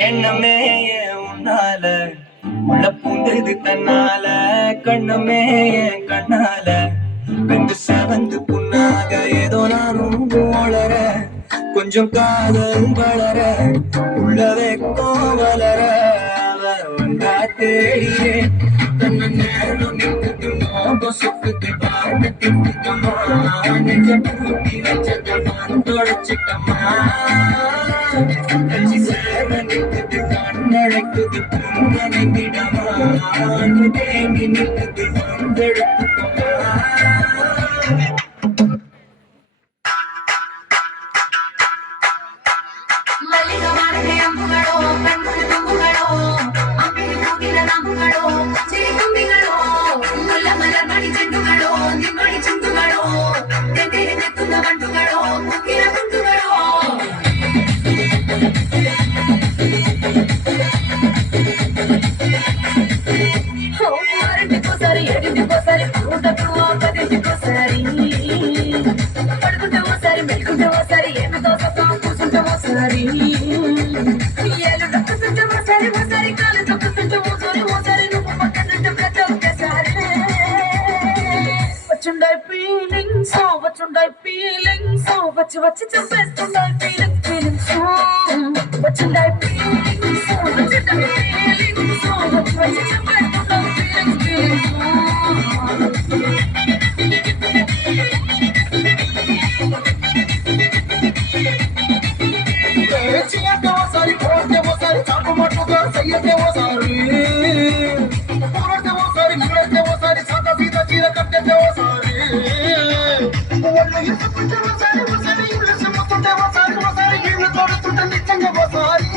எண்ணமே உன்னால உள்ள பூந்தது தன்னால கண்ணமே என் கண்ணால வெந்து செவந்து புண்ணாக ஏதோ நானும் வளர கொஞ்சம் காதல் வளர உள்ள வெக்கம் வளர வந்தா தேடியே தன்னை நேரம் நிற்குது மோகம் சுக்குது பாட்டு திட்டுக்கமா நெஞ்ச பூட்டி வச்சதமா தொலைச்சிட்டமா கட்சி சேர நிற்குது கண்ணழைக்குது பொங்கனை விடமா தேங்கி நிற்குது வந்தெடுத்துக்கமா పడుకుంటే ఓసారి మెలుకుంటే ఓసారి ఏమి దోసతో కూర్చుంటే ఓసారి ఏళ్ళు డొక్కుతుంటే ఓసారి కాలు తొక్కుతుంటే ఓసారి నువ్వు పక్కనంటే ప్రతి ఒక్కసారి వచ్చుండే ఫీలింగ్స్ వచ్చి వచ్చి చంపేస్తుండే ఫీలింగ్స్ వచ్చుండే ఫీలింగ్స్ వచ్చి వచ్చి చంపేస్తుండే ఫీలింగ్స్ सैयदे वो सारी पूरते वो सारी मुरते वो सारी सादा सीधा चीरा करते थे वो सारी वल्ले ये सब कुछ वो सारी इंग्लिश में सुनते वो सारी गिरने तोड़ सुनते निचंगे वो सारी